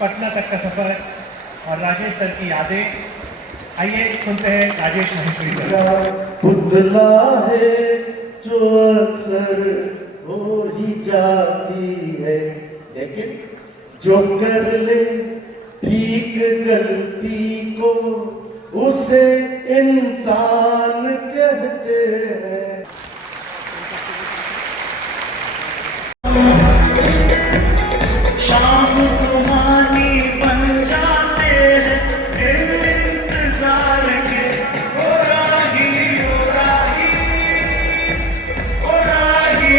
पटना तक का सफर और राजेश सर की यादें। आइए सुनते हैं राजेश माहेश्वरी सर। पुतला है जो अक्सर हो ही जाती है, लेकिन जो कर ले ठीक गलती को उसे इंसान कहते हैं। शाम सुहानी बन जाते हैं इंतजार के। ओ राही ओ राही ओ राही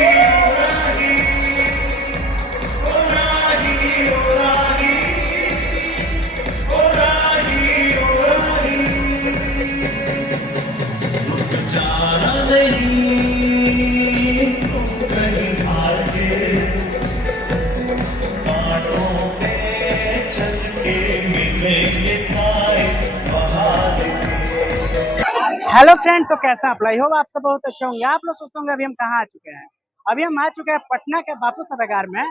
ओ राही ओ राही ओ राही ओ राही ओ राही। रुक जाना नहीं तुम कहीं हार के, हेलो फ्रेंड, तो कैसा आप लाई हो? आप सब बहुत अच्छे होंगे। आप लोग सोचते होंगे अभी हम कहाँ आ चुके हैं। अभी हम आ चुके हैं पटना के बापू सभागार में।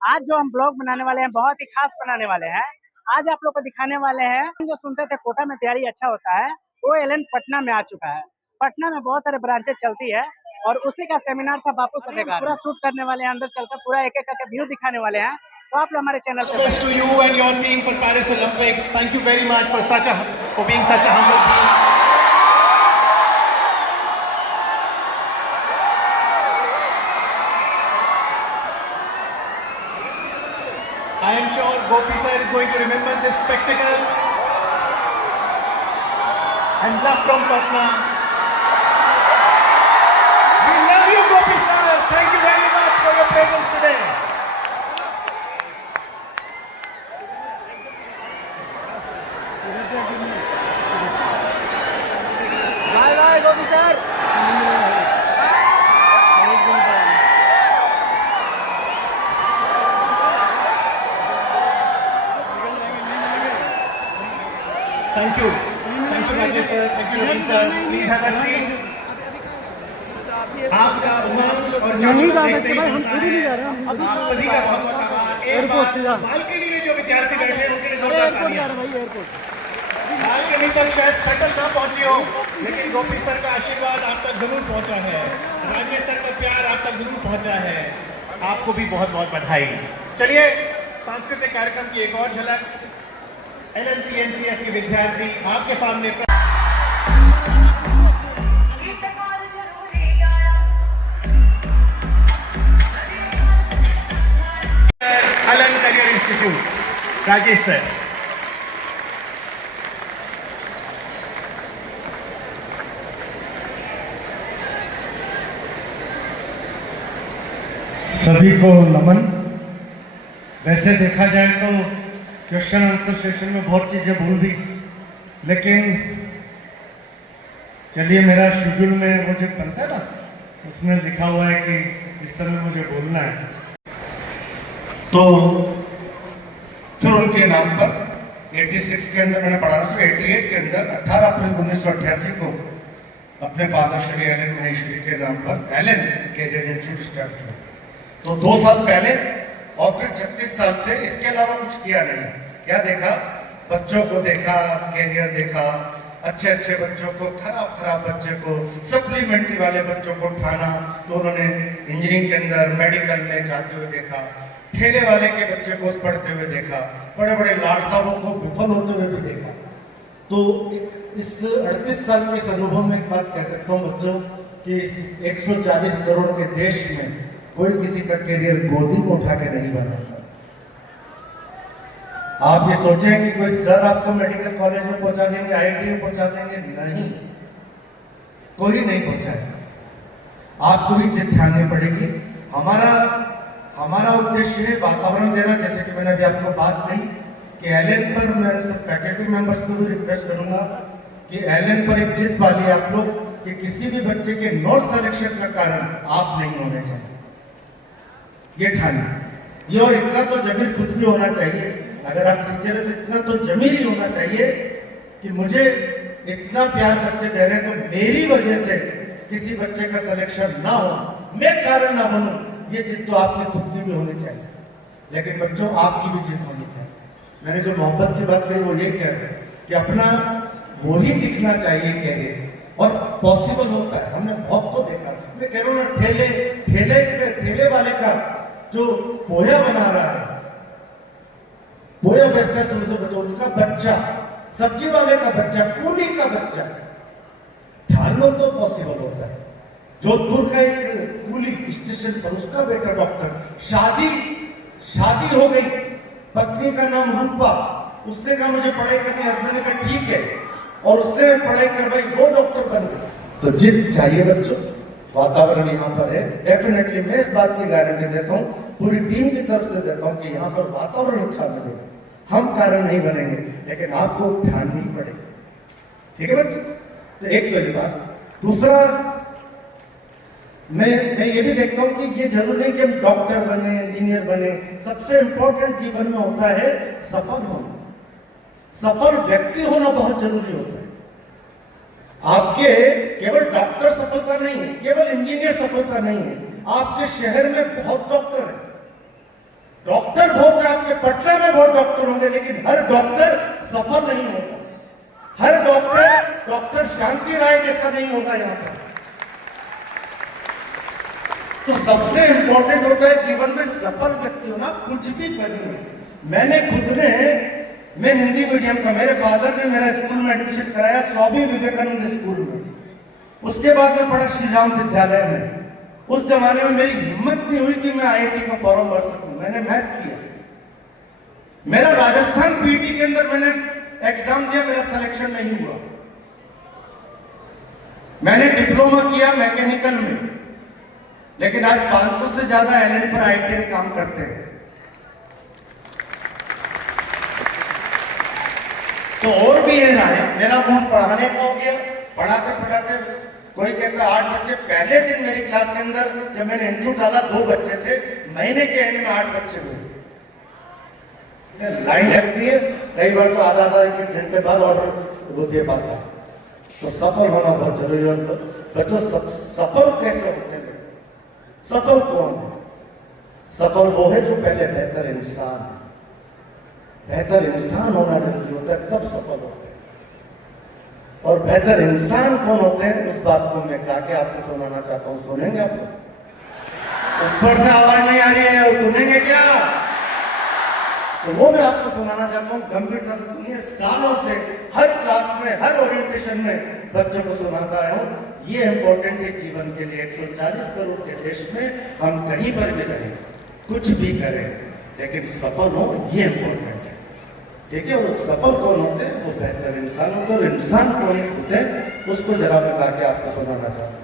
आज जो हम ब्लॉग बनाने वाले हैं बहुत ही खास बनाने वाले हैं। आज आप लोग को दिखाने वाले हैं, जो सुनते थे कोटा में तैयारी अच्छा होता है, वो एलन पटना में आ चुका है। पटना में बहुत सारे ब्रांचेज चलती है और उसी का सेमिनार था बापू सभागार। पूरा शूट करने वाले हैं, अंदर चलकर पूरा एक एक करके व्यू दिखाने वाले हैं। तो आप लोग हमारे चैनल पे Best to you and your team for Paris Olympics. Thank you very much for being such a humble team. I am sure Gopi sir is going to remember this spectacle and love from Patna. We love you, Gopi sir. Thank you very much for your presence today. Bye bye Gopi sir. Thank you, Rajesh sir. Thank you, Naveen sir. Please have a seat. आपका उमंग और जोश देखते ही बनता है। आप सभी का बहुत बहुत आभार। एक बार बालकनी में जो विद्यार्थी बैठे हैं उनके लिए जोरदार तालियां। बालकनी तक शायद शटल ना पहुंची हो, लेकिन गोपी सर का आशीर्वाद आप तक जरूर पहुंचा है, राजेश सर का प्यार आप तक जरूर पहुंचा है। आपको भी बहुत बहुत बधाई। चलिए सांस्कृतिक कार्यक्रम की एक और झलक। LNP-NCF के विद्यार्थी आपके सामने Alan career institute Rajesh sir. सभी को नमन। वैसे देखा जाए तो क्वेश्चन आंसर सेशन में बहुत चीजें भूल दी, लेकिन चलिए मेरा शेड्यूल में वो जो बनता है ना, उसमें लिखा हुआ है कि इस समय मुझे बोलना है, तो फिर उनके नाम पर 86 के अंदर मैंने पढ़ा, 88 के अंदर 18 अप्रैल 1988 को अपने फादर श्री एलन माहेश्वरी के नाम पर एलन कैरियर इंस्टीट्यूट स्टार्ट किया। तो 2 साल पहले और फिर 36 साल से इसके अलावा कुछ किया नहीं। क्या देखा? बच्चों को देखा, कैरियर देखा, अच्छे अच्छे बच्चों को, खराब खराब बच्चे को, सप्लीमेंट्री वाले बच्चों को उठाना, तो उन्होंने इंजीनियरिंग के अंदर मेडिकल में जाते हुए देखा, ठेले वाले के बच्चे को पढ़ते हुए देखा, बड़े बड़े लाड साहबों को विफल होते हुए भी देखा। तो इस 38 साल के इस अनुभव में एक बात कह सकता हूँ बच्चों, कि इस 140 करोड़ के देश में कोई किसी का करियर गोदी में उठा के नहीं बनाता। आप ये सोचें कि कोई सर आपको मेडिकल कॉलेज में पहुंचा देंगे, IIT में पहुंचा देंगे, नहीं, कोई नहीं पहुंचाएगा। आपको ही जिद ठाननी पड़ेगी। हमारा उद्देश्य है वातावरण देना, जैसे कि मैंने अभी आपको बात कही कि एलन पर मैं सब फैकल्टी मेंबर्स को भी रिक्वेस्ट करूंगा कि एलन पर एक जिद पालिए आप लोग कि किसी भी बच्चे के नॉट सिलेक्शन का कारण आप नहीं होने चाहिए, ये ठानिए। ये और इतना तो जमीर खुद भी होना चाहिए। अगर आप टीचर है तो इतना तो जमीर ही होना चाहिए कि मुझे इतना प्यार बच्चे दे रहे हैं तो मेरी वजह से किसी बच्चे का सिलेक्शन ना हो, मैं कारण ना बनूं, ये जिद तो आपकी खुद की भी होनी चाहिए। लेकिन बच्चों आपकी भी जिद होनी चाहिए। मैंने जो मोहब्बत की बात कही वो ये कह रहे कि अपना वो ही दिखना चाहिए कहे, और पॉसिबल होता है। हमने बहुत को देखा, मैं कह रहा हूँ ना, ठेले वाले का जो पोया बना रहा है, पोया बेचता है सुबह से बच्चों, उनका बच्चा, सब्जी वाले का बच्चा, कूली का बच्चा, ठान लो तो पॉसिबल होता है। जोधपुर का एक कूली स्टेशन पर, उसका बेटा डॉक्टर, शादी हो गई, पत्नी का नाम रूपा, उसने कहा मुझे पढ़ाई करनी, हस्बैंड ने कहा ठीक है, और उसने पढ़ाई करवाई, वो डॉक्टर बन गए। तो जिद चाहिए बच्चों, वातावरण यहाँ पर है, डेफिनेटली मैं इस बात की गारंटी देता हूँ, पूरी टीम की तरफ से देता हूँ कि यहाँ पर वातावरण अच्छा मिलेगा। हम कारण नहीं बनेंगे, लेकिन आपको ध्यान नहीं पड़ेगा। ठीक है बच्चों? तो एक तो ये बात। दूसरा, मैं ये भी देखता हूं कि ये जरूरी नहीं कि हम डॉक्टर बने, इंजीनियर बने, सबसे इंपॉर्टेंट जीवन में होता है सफल होना। सफल व्यक्ति होना बहुत जरूरी होता है। आपके केवल डॉक्टर सफलता नहीं है, केवल इंजीनियर सफलता नहीं है। आपके शहर में बहुत डॉक्टर है, डॉक्टर बहुत है, आपके पटना में बहुत डॉक्टर होंगे, लेकिन हर डॉक्टर सफल नहीं होगा। हर डॉक्टर शांति राय जैसा नहीं होगा यहाँ पर। तो सबसे इंपॉर्टेंट होता है जीवन में सफल व्यक्ति होना, कुछ भी करिए। मैं हिंदी मीडियम का, मेरे फादर ने मेरा स्कूल में एडमिशन कराया, स्वामी विवेकानंद स्कूल में। उसके बाद मैं पढ़ा श्री राम विद्यालय में। उस जमाने में मेरी हिम्मत नहीं हुई कि मैं IIT का फॉर्म भर सकूं। मैंने मैथ्स किया, मेरा राजस्थान पीटी के अंदर मैंने एग्जाम दिया, मेरा सिलेक्शन नहीं हुआ। मैंने डिप्लोमा किया मैकेनिकल में, लेकिन आज 500 से ज्यादा LN पर IIT काम करते हैं। तो और भी ये ना है, मेरा मूड पढ़ाने का हो गया, पढ़ाते कोई कहता 8 बच्चे। पहले दिन मेरी क्लास के अंदर जब मैंने इंटरव्यू डाला 2 बच्चे थे, महीने के एंड में 8 बच्चे हुए। लाइन लगती है, कई बार तो आधा एक घंटे बाद ऑर्डर वो दे पाता। तो सफल होना बहुत जरूरी है। बच्चों सफल कैसे होते हैं? सफल कौन है? सफल वो है जो पहले बेहतर इंसान है। बेहतर इंसान होना जरूरी होता है, तब सफल होते हैं। और बेहतर इंसान कौन होते हैं, उस बात को मैं गा के आपको सुनाना चाहता हूँ। सुनेंगे आप लोग? ऊपर से आवाज नहीं आ रही है, सुनेंगे क्या? तो वो मैं आपको सुनाना चाहता हूँ, गंभीरता से सुनिए। सालों से हर क्लास में, हर ओरिएंटेशन में बच्चों को सुनाता आया हूँ। ये इंपॉर्टेंट है जीवन के लिए। 140 करोड़ के देश में हम कहीं पर भी रहें, कुछ भी करें, लेकिन सफल हो, ये इंपॉर्टेंट है। ठीक है? वो सफल कौन होते हैं? वो बेहतर इंसान होते हैं। और इंसान कौन होते हैं, उसको जरा मैं गा के आपको सुनाना चाहता हूँ।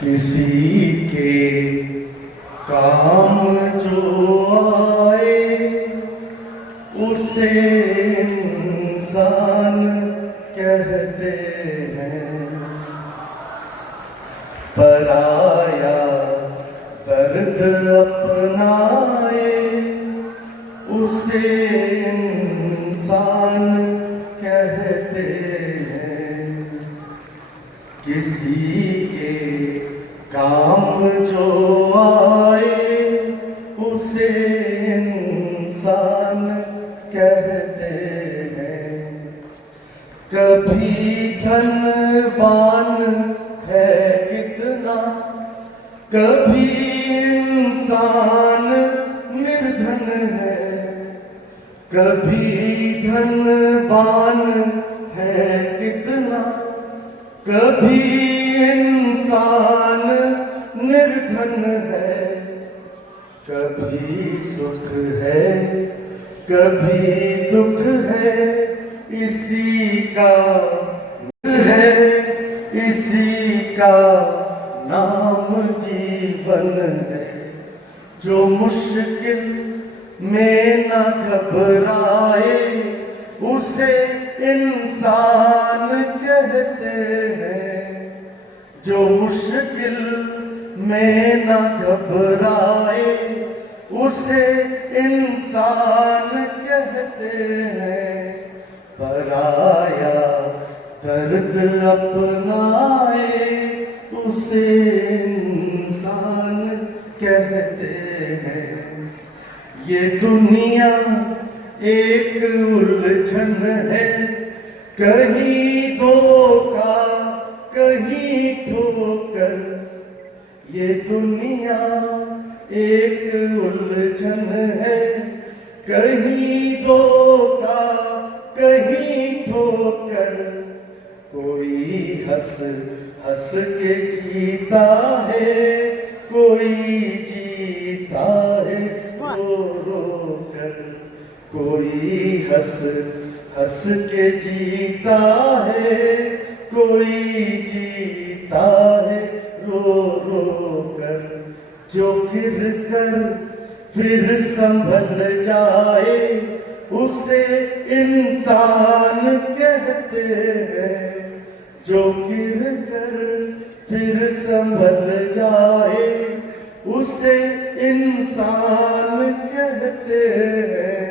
किसी के काम जो आए उसे इंसान कहते हैं, पराया दर्द अपनाए उसे इंसान कहते हैं। किसी के काम जो आए उसे इंसान कहते हैं। कभी धनवान है कितना, कभी इंसान निर्धन है। कभी धनवान है कितना, कभी इंसान निर्धन है। कभी सुख है, कभी दुख है, इसी का है, इसी का नाम जीवन है। जो मुश्किल में न घबराए उसे इंसान कहते हैं। जो मुश्किल में न घबराए उसे इंसान कहते हैं। पराया दर्द अपनाए उसे इंसान कहते हैं। ये दुनिया एक उलझन है, कहीं धोखा कहीं ठोकर। ये दुनिया एक उलझन है, कहीं धोखा कहीं ठोकर। कोई हंस हंस के जीता है, कोई जीता है रो रो कर। कोई हंस हंस के जीता है, कोई जीता है रो रो कर। जो गिर कर फिर संभल जाए, उसे इंसान कहते हैं। जो गिर कर फिर संभल जाए, उसे इंसान कहते हैं।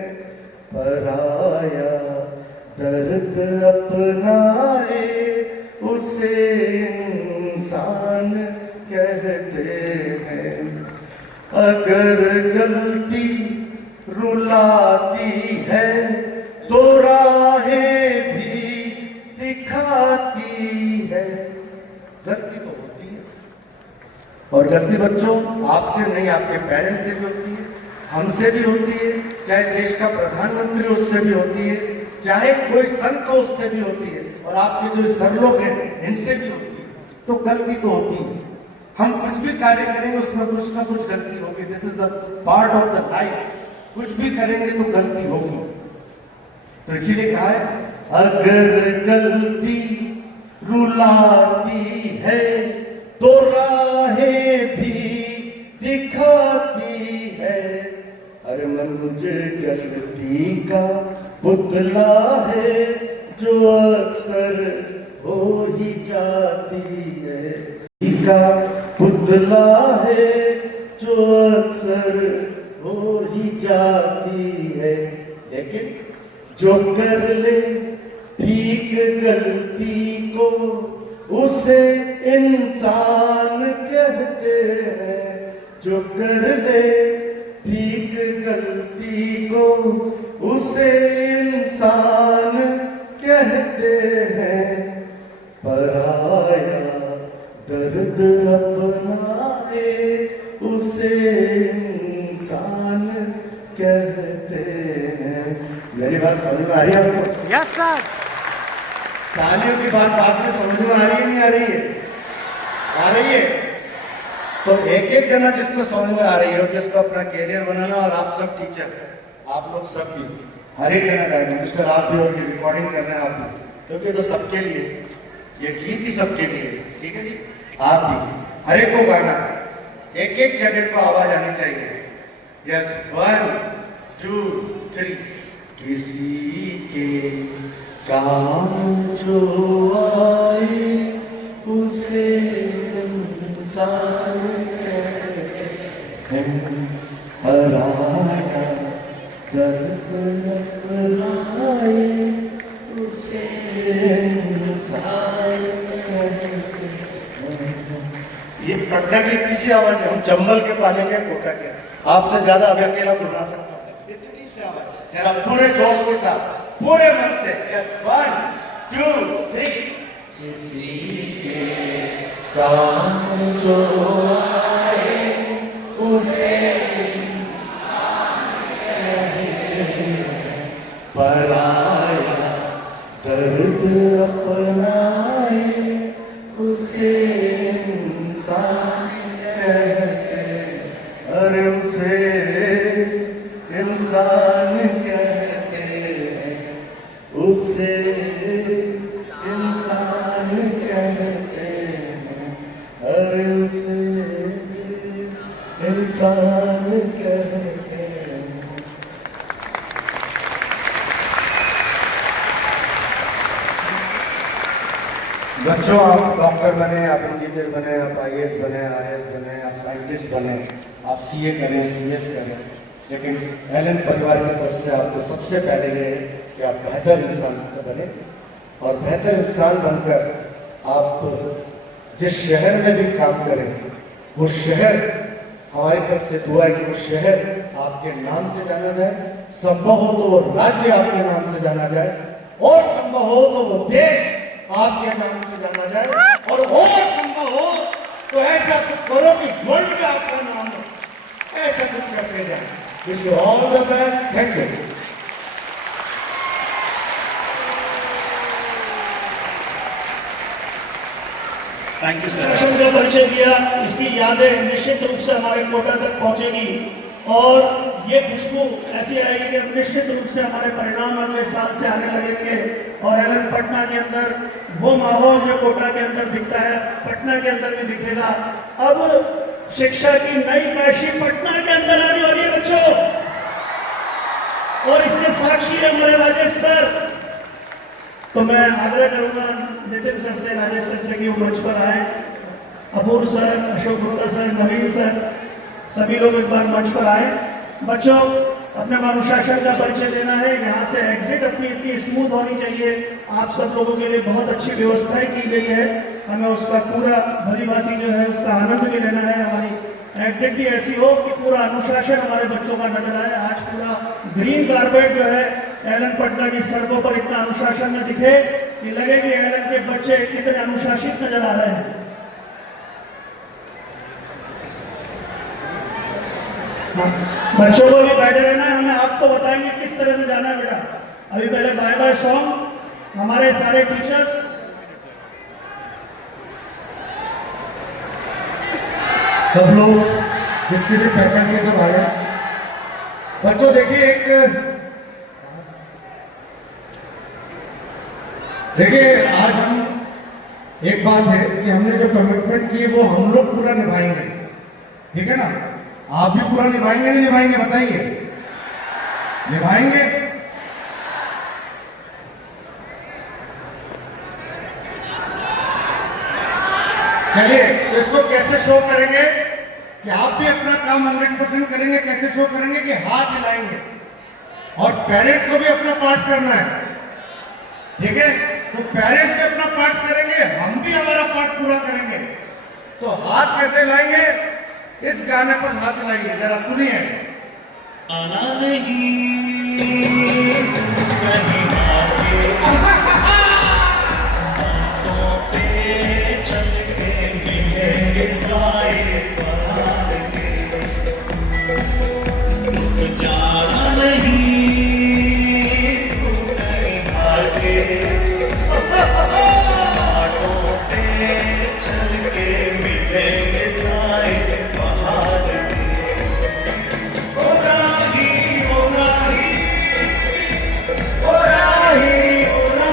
पराया दर्द अपनाए, उसे इंसान कहते हैं। अगर गलती रुलाती है, तो राहें भी दिखाती है। गलती तो होती है, और गलती बच्चों आपसे नहीं, आपके पेरेंट्स से भी होती है, हमसे भी होती है, चाहे देश का प्रधानमंत्री उससे भी होती है, चाहे कोई संत हो उससे भी होती है, और आपके जो सर लोग हैं इनसे भी होती है। तो गलती तो होती है। हम कुछ भी कार्य करेंगे उसमें कुछ ना कुछ गलती होगी। This is the part of the life. कुछ भी करेंगे तो गलती होगी। तो इसीलिए कहा है, अगर गलती रुलाती है, तो राहें भी दिखाती है। अरे मुझे गलती का पुतला है, जो अक्सर हो ही जाती है। का पुतला है, जो अक्सर हो ही जाती है। लेकिन जो कर ले ठीक गलती को, उसे इंसान कहते हैं। जो कर ले ठीक गलती को, उसे इंसान कहते हैं। पराया दर्द अपनाए, उसे इंसान कहते हैं। मेरी बात समझ में आ रही है आपको? Yes sir. तालियों की बात में समझ में आ रही है, नहीं आ रही है? आ रही है। तो एक एक जना जिसको समझ में आ रही है, और जिसको अपना कैरियर बनाना, और आप सब टीचर, आप लोग सब भी, हर एक जना गाएंगे। मिस्टर आप भी, और ये रिकॉर्डिंग कर रहे हैं आप भी, क्योंकि तो सबके लिए ये गीत ही सबके लिए। ठीक है जी, आप भी हर एक को गाना, एक एक जगह को आवाज आनी चाहिए। यस, 1 2 3। किसी के काम जो आए, उसे इंसान कहते हैं। हराया दर्द अपनाए, उसे इंसान कहते हैं। ये पटना की तीसरी आवाज है। हम चंबल के पाले के कोटा के, आपसे ज्यादा अभी अकेला बोल रहा सकता हूँ। तीसरी आवाज जरा पूरे जोश के साथ, पूरे मन से। यस, 1 2 3। किसी के काम जो आए, उसे पराया दर्द अपनाए, उसे इंसान कहते हैं। अरे उसे इंसान कहते हैं, उसे इंसान कहते हैं। अरे उसे इंसान कहते हैं। बच्चों, आप डॉक्टर बने, आप इंजीनियर बने, आप IAS बने, RS बने, आप साइंटिस्ट बने, आप CA करें, CS करें, लेकिन एलन परिवार की तरफ से आपको सबसे पहले ये है कि आप बेहतर इंसान बने, और बेहतर इंसान बनकर आप जिस शहर में भी काम करें, वो शहर हमारी तरफ से दुआ है कि वो शहर आपके नाम से जाना जाए, संभव हो तो वो राज्य आपके नाम से जाना जाए, और संभव हो तो वो देश आपके नाम से जाना जाए, और संभव हो तो ऐसा कुछ करो कि वर्ल्ड में आपका नाम हो, ऐसा कुछ करते जाए। Wish you all the best. Thank you. Thank you शासन का परिचय दिया, इसकी यादें निश्चित रूप से हमारे कोटा तक पहुंचेगी और ये खुशबू ऐसी आएगी कि निश्चित रूप से हमारे परिणाम अगले साल से आने लगेंगे और एलन पटना के अंदर वो माहौल जो कोटा के अंदर दिखता है पटना के अंदर भी दिखेगा। अब शिक्षा की नई काशी पटना के अंदर आने वाली है बच्चों, और इसके साक्षी है हमारे राजेश सर। तो मैं आग्रह करूंगा नितिन सर से, राजेश सर से कि वो मंच पर आए, अपूर्व सर, अशोक गुप्ता सर, नवीन सर, सभी लोग एक बार मंच पर आए। बच्चों, अपने अनुशासन का परिचय देना है, यहाँ से एग्जिट अपनी इतनी स्मूथ होनी चाहिए। आप सब लोगों के लिए बहुत अच्छी व्यवस्थाएं की गई है, हमें उसका पूरा भली भांति जो है उसका आनंद भी लेना है। हमारी एग्जिट भी ऐसी हो कि पूरा अनुशासन हमारे बच्चों का नजर आए। आज पूरा ग्रीन कारपेट जो है एलन पटना की सड़कों पर इतना अनुशासन में दिखे कि लगे कि एलन के बच्चे कितने अनुशासित नजर आ रहे हैं। बच्चों को भी बैठे रहना है, हमें आपको बताएंगे किस तरह से जाना है बेटा। अभी पहले बाय बाय सॉन्ग हमारे सारे टीचर्स, सब लोग जितने भी फैकल्टी सब आए। बच्चों देखिए आज हम एक बात है कि हमने जो कमिटमेंट की वो हम लोग पूरा निभाएंगे, ठीक है ना? आप भी पूरा निभाएंगे नहीं निभाएंगे बताइए? निभाएंगे। चलिए, तो इसको कैसे शो करेंगे कि आप भी अपना काम 100% करेंगे? कैसे शो करेंगे कि हाथ हिलाएंगे और पेरेंट्स को भी अपना पार्ट करना है, ठीक है? तो पेरेंट्स भी अपना पार्ट करेंगे, हम भी हमारा पार्ट पूरा करेंगे। तो हाथ कैसे हिलाएंगे? इस गाने पर हाथ हिलाइए, जरा सुनिए। आना नहीं कहीं आगे, बातों पे चल के मिलेंगे साए बहार के, रुक जाना नहीं तू कहीं आगे, बातों पे चल के मिलेंगे साए बहार के। ओ राही, ओ राही, ओ राही, ओ राही।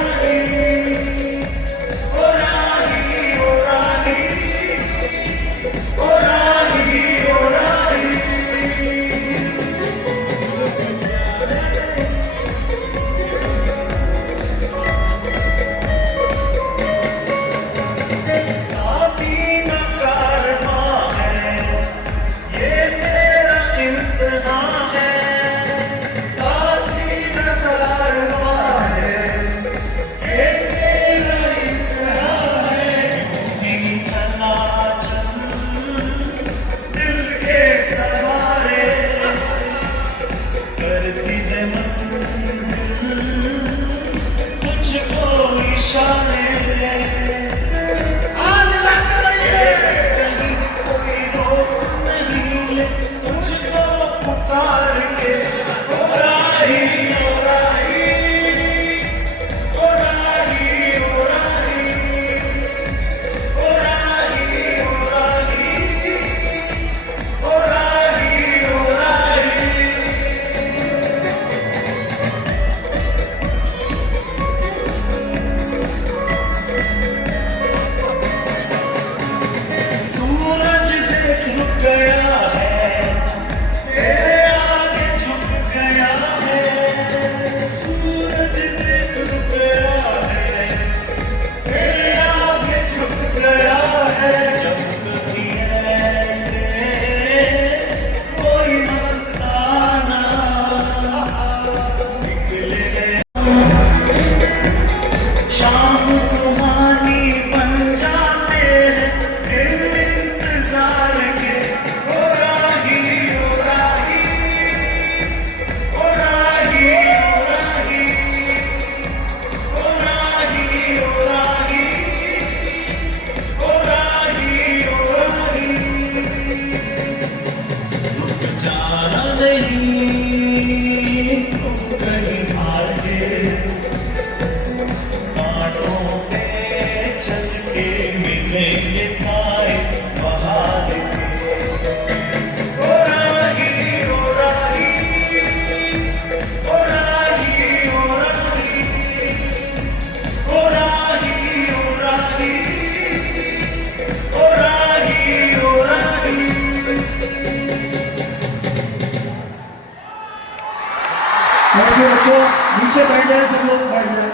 थैंक यू बच्चों, नीचे बैठ जाए सब लोग, बैठ जाए।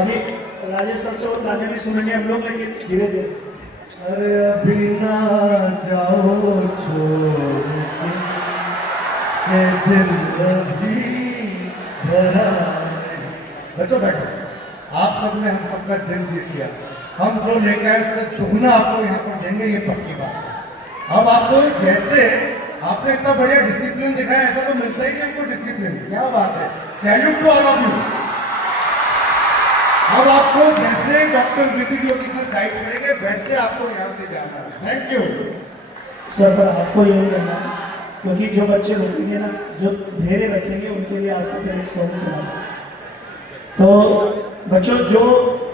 अभी राजेश सर से वो गाने भी सुनेंगे हम लोग, लेकिन धीरे धीरे। अरे अभी ना जाओ छोड़ के दिल अभी भरा नहीं। बच्चों बैठो, आप सबने हम सबका दिल जीत लिया। हम जो लेके आए उससे दुगना आपको यहाँ पर देंगे, ये पक्की बात है। अब आपको जैसे आपने इतना बढ़िया डिसिप्लिन दिखाया, ऐसा तो मिलता ही नहीं हमको डिसिप्लिन। क्या बात है, salute to all of you. अब आपको जैसे doctor Vipin Yogi sir guide करेंगे वैसे आपको यहाँ से जाना है। Thank you sir. पर आपको यही रहना है, क्योंकि जो बच्चे रुकेंगे ना, जो धैर्य रखेंगे, उनके लिए आपको फिर एक सॉन्ग सुनाना। तो बच्चों, जो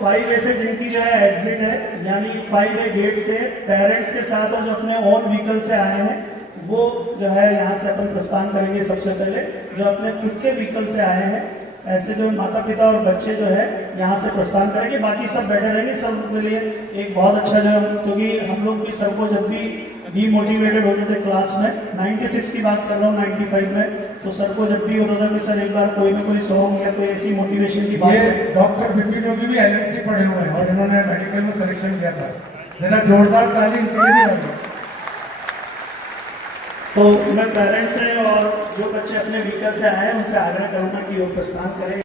5A से जिनकी जो है एग्जिट है, यानी 5A गेट से पेरेंट्स के साथ और जो अपने ओन व्हीकल से आए हैं, वो जो है यहाँ से अपन प्रस्थान करेंगे। सबसे पहले जो अपने खुद के व्हीकल से आए हैं, ऐसे जो माता पिता और बच्चे जो है यहाँ से प्रस्थान करेंगे, बाकी सब बैठे रहेंगे। सब उनके लिए एक बहुत अच्छा जो, क्योंकि हम लोग भी सर को जब भी डीमोटिवेटेड होते थे क्लास में, 96 की बात कर रहा हूँ, 95 में, तो सर को जब भी होता था कि सर एक बार कोई ना कोई सॉन्ग या कोई ऐसी मोटिवेशन की बात। ये डॉक्टर विपिन योगी भी LMC पढ़े हुए हैं और इन्होंने मेडिकल में सिलेक्शन किया था। जरा जोरदार ताली इनके लिए भी लगे। तो मैं पेरेंट्स से और जो बच्चे अपने व्हीकल से आए हैं उनसे आग्रह करूंगा कि वो प्रस्थान करें।